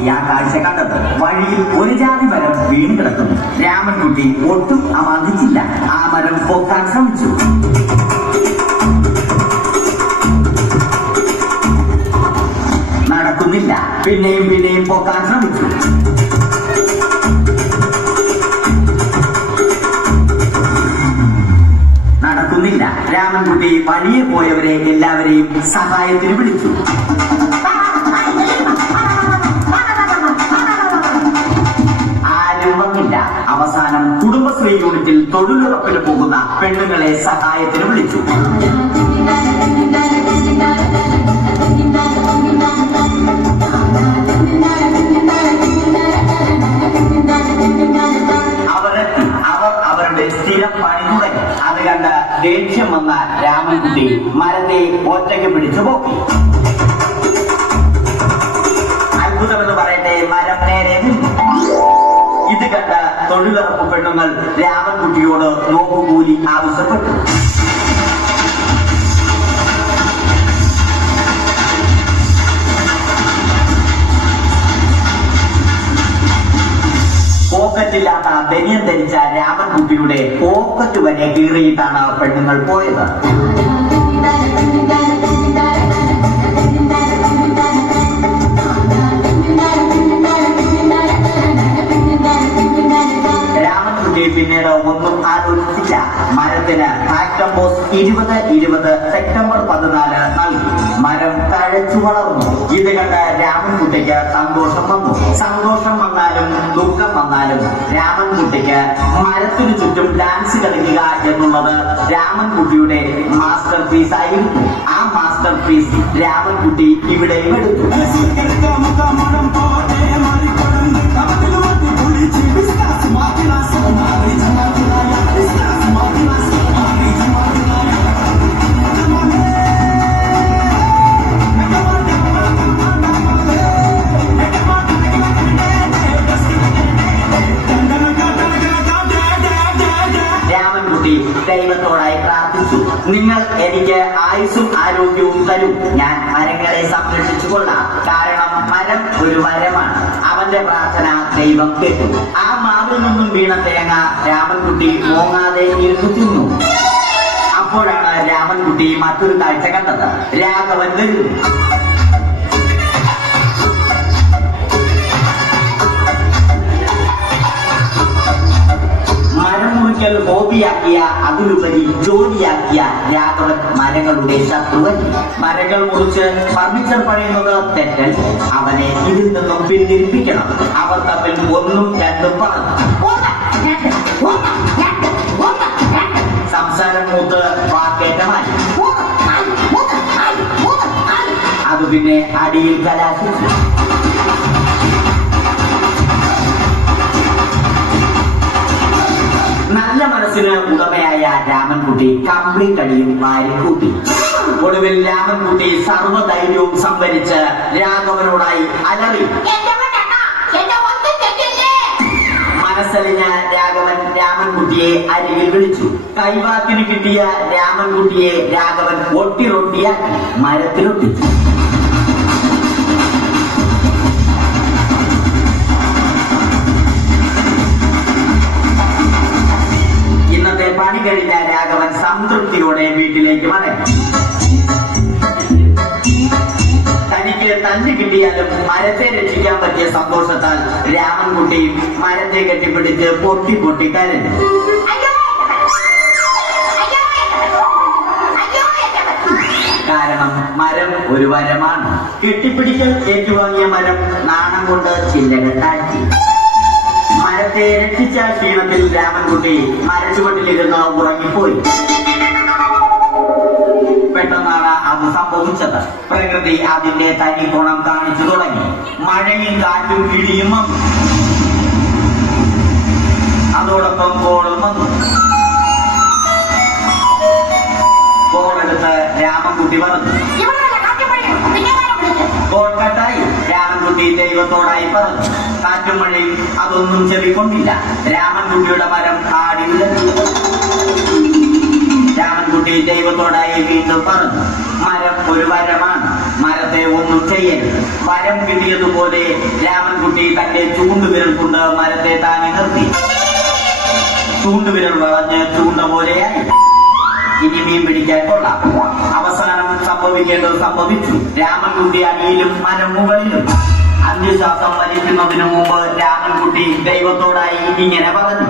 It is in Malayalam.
രാമൻകുട്ടി ആ കാഴ്ച കണ്ടത്. വഴിയിൽ ഒരു ജാതി മരം വീണ് കിടക്കുന്നു. രാമൻകുട്ടി ഒട്ടും അമാന്തിച്ചില്ല. ആ മരം പൊക്കാൻ ശ്രമിച്ചു. നടക്കുന്നില്ല. പിന്നെയും പിന്നെയും പൊക്കാൻ ശ്രമിച്ചു. നടക്കുന്നില്ല. രാമൻകുട്ടി വഴിയെ പോയവരെ എല്ലാവരെയും സഹായത്തിന് വിളിച്ചു. ആരും വന്നില്ല. അവസാനം കുടുംബശ്രീ യൂണിറ്റിൽ തൊഴിലുറപ്പിന് പോകുന്ന പെണ്ണുങ്ങളെ സഹായത്തിന് വിളിച്ചു. അവർ അവരുടെ സ്ഥിരം പണി തുടങ്ങി. അത് കണ്ട ദേഷ്യം വന്ന രാമൻകുട്ടി മരത്തെ ഒറ്റയ്ക്ക് പിടിച്ചു പോക്കി. അത്ഭുതമെന്ന് പറയട്ടെ, മരം നേരെ നിന്നു. ഇത് കണ്ട തൊഴിലുറപ്പ് പെണ്ണുങ്ങൾ രാമൻകുട്ടിയോട് നോക്കുകൂലി ആവശ്യപ്പെട്ടു. പോക്കറ്റില്ലാത്ത ബനിയൻ ധരിച്ച രാമൻകുട്ടിയുടെ പോക്കറ്റ് വരെ കീറിയിട്ടാണ് പെണ്ണുങ്ങൾ പോയത്. രാമൻകുട്ടി പിന്നീട് ഒന്നും ആലോചിച്ചില്ല. മരത്തിന് ആക്ടംബോസ് 2020 സെപ്റ്റംബർ 14 നൽകി. മരം തഴച്ചു വളർന്നു. ഇത് കണ്ട രാമൻകുട്ടിക്ക് സന്തോഷം വന്നു. സന്തോഷം വന്നാലും ദുഃഖം വന്നാലും രാമൻകുട്ടിക്ക് മരത്തിനു ചുറ്റും ഡാൻസ് കളിക്കുക എന്നുള്ളത് രാമൻകുട്ടിയുടെ മാസ്റ്റർ പീസ് ആയിരുന്നു. ആ മാസ്റ്റർ പീസ് രാമൻകുട്ടി ഇവിടെയും എടുത്തു. ദൈവത്തോടായി പ്രാർത്ഥിച്ചു. നിങ്ങൾ എനിക്ക് ആയുസ്സും ആരോഗ്യവും തരും. ഞാൻ മരങ്ങളെ സംരക്ഷിച്ചു കൊള്ളാം. കാരണം മരം ഒരു വരമാണ്. അവന്റെ പ്രാർത്ഥന ദൈവം കേട്ടു. ആ മാവിൽ നിന്നും വീണ തേങ്ങ രാമൻകുട്ടി മോങ്ങാതെ ഇരുന്നു തിന്നു. അപ്പോഴാണ് രാമൻകുട്ടി മറ്റൊരു കാഴ്ച കണ്ടത്. രാഘവൻ വരുന്നു. മരം മുറിക്കൽ ഹോബിയാക്കിയ, അതിലുപരി ജോലിയാക്കിയ രാഘവൻ മരങ്ങളുടെ ശത്രുവൻ. മരങ്ങൾ മുറിച്ച് ഫർണിച്ചർ പണിയുന്നത് തെറ്റൽ. അവനെ ഇതിൽ നിന്നും പിന്തിരിപ്പിക്കണം. അവർ തമ്മിൽ ഒന്നും രണ്ടും പറഞ്ഞു. സംസാരം മൂത്ത് വാക്കേറ്റമായി. അത് പിന്നെ അടിയിൽ കലാശിച്ചു. നല്ല മനസ്സിന് ഉടമയായ രാമൻകുട്ടി കംപ്ലീറ്റ് അടിയും വാരിക്കൂട്ടി. ഒടുവിൽ രാമൻകുട്ടി സർവ്വധൈര്യവും സംഭരിച്ച് രാഘവനോടായി അലറി. മനസ്സലിഞ്ഞ രാഘവൻ രാമൻകുട്ടിയെ അരികിൽ വിളിച്ചു. കൈവാക്കിന് കിട്ടിയ രാമൻകുട്ടിയെ രാഘവൻ ഒട്ടിറൊട്ടിയാക്കി മരത്തിലൊട്ടിച്ചു. ഇന്നത്തെ പണി കഴിഞ്ഞ രാഘവൻ സംതൃപ്തിയോടെ വീട്ടിലേക്ക് മടങ്ങി. തനിക്ക് തല്ല് കിട്ടിയാലും മരത്തെ രക്ഷിക്കാൻ പറ്റിയ സന്തോഷത്താൽ രാമൻകുട്ടി മരത്തെ കെട്ടിപ്പിടിച്ച് പൊട്ടി പൊട്ടി കരഞ്ഞു. കാരണം മരം ഒരു വരമാണ്. കെട്ടിപ്പിടിക്കൽ ഏറ്റുവാങ്ങിയ മരം നാണം കൊണ്ട് ചില്ലകൾ താഴ്ത്തി. മരത്തെ രക്ഷിച്ച ക്ഷീണത്തിൽ രാമൻകുട്ടി മരച്ചുവട്ടിലിരുന്ന് ഉറങ്ങിപ്പോയി. പെട്ടെന്നാണ് അത് സംഭവിച്ചത്. പ്രകൃതി അതിന്റെ തനി ഗുണം കാണിച്ചു തുടങ്ങി. മഴയും കാറ്റും ഇടിയും വന്നു. അതോടൊപ്പം കോളും വന്നു. കോളെടുത്ത് രാമൻകുട്ടി പറഞ്ഞു. കോൾ കട്ടായി. രാമൻകുട്ടി ദൈവത്തോടായി പറഞ്ഞു. കാറ്റും മഴയും അതൊന്നും ചെവിക്കൊണ്ടില്ല. രാമൻകുട്ടിയുടെ മരം ആടി ഉലഞ്ഞു. രാമൻകുട്ടി ദൈവത്തോടായി വീണ്ടും പറഞ്ഞു. മരം ഒരു വരമാണ്. മരത്തെ ഒന്നും ചെയ്യരുത്. വരം കിട്ടിയതുപോലെ രാമൻ രാമൻകുട്ടി തന്റെ ചൂണ്ടുവിരൽ കൊണ്ട് മരത്തെ താങ്ങി നിർത്തി. ചൂണ്ടുവിരൽ വളഞ്ഞ് ചൂണ്ട പോലെയായി. ഇനി മീൻ പിടിക്കാൻ കൊള്ളാം. അവസാനം സംഭവിക്കേണ്ടത് സംഭവിച്ചു. രാമൻകുട്ടി അടിയിലും മരം മുകളിലും. അന്ത്യശ്വാസം വലിക്കുന്നതിനു മുമ്പ് രാമൻകുട്ടി ദൈവത്തോടായി ഇങ്ങനെ പറഞ്ഞു: